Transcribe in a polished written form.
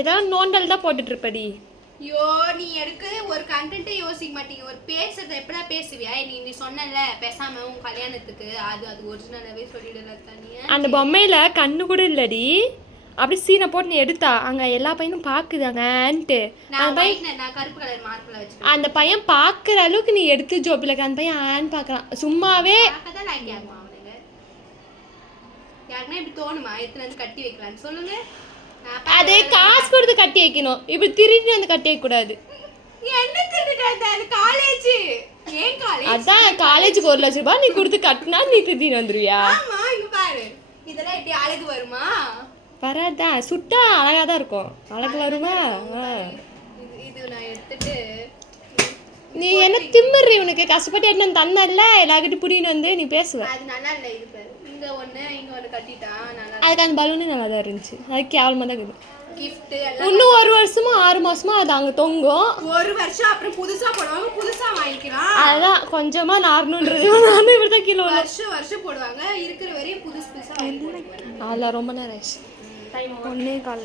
ஏதாவது நோண்டல் தான் போட்டுட்டு இருப்படி. ஐயோ நீ எடுக்க ஒரு கண்டென்ட்டே யோசிக்க மாட்டீங்க. ஒரு பேசுறத எப்படா பேசுவியா? நீ சொன்னல பேசாம உன் கல்யாணத்துக்கு அது ஒரிஜினலாவே சொல்லிடல தனியா. அந்த பொம்மையில கண்ணு கூட இல்லடி. அப்படி சீனை போட்டு நீ எடுத்தா அங்க எல்லா பையனும் பாக்குதாங்கன்ட்டு நான் கருப்பு கலர் மார்க்ல வச்சிருக்கேன். அந்த பையன் பாக்குற அளவுக்கு நீ எடுத்து ஜோபில அந்த பையன் ஆன்னு பாக்குறான். சும்மாவே யாருன்னா இப்படி தோணுமா எத்தனை வந்து கட்டி வைக்கலான்னு சொல்லுங்க. அதே காசு கொடுத்து கட்டி வைக்கணும். இப்படி திருடி வந்து கட்டி வைக்க கூடாது. என்ன திருடுறது? அது காலேஜ். ஏன் காலேஜ்? அதான் காலேஜுக்கு 1 லட்சம் ரூபாய் நீ கொடுத்து கட்டினா நீ திருடி வந்துருவியா? ஆமா இங்க பாரு. இதெல்லாம் எப்படி அழகு வருமா? வராதான். சுட்டா அழகா தான் இருக்கும். அழகு வருமா? இது நான் எடுத்துட்டு நீ என்ன திமிரு உனக்கு? கஷ்டப்பட்டு என்ன தந்தல்ல எல்லார்கிட்ட புடின்னு வந்து நீ பேசுவ. அது நல்லா இல்ல. இது பாரு. இங்க ஒன்னு கட்டிட்டான். நல்லா. அதுக்கு அந்த பலூனே நல்லா தான் இருந்துச்சு. அது கேவலமா தான் இருக்குது. gift இன்னும் 1 வருஷமா 6 மாசமா அது அங்க தொங்கும். 1 வருஷம் அப்புறம் புதுசா போடுவாங்க. புதுசா வாங்கிக்கலாம். அதான் கொஞ்சமா நார்னுன்றது நான் இப்படி தான் கிலோ வருஷம் போடுவாங்க. இருக்கிற வரையும் புதுசா வாங்கி போடுவாங்க. அதெல்லாம் ரொம்ப நேரம் ஆயிடுச்சு. டைம் 1:15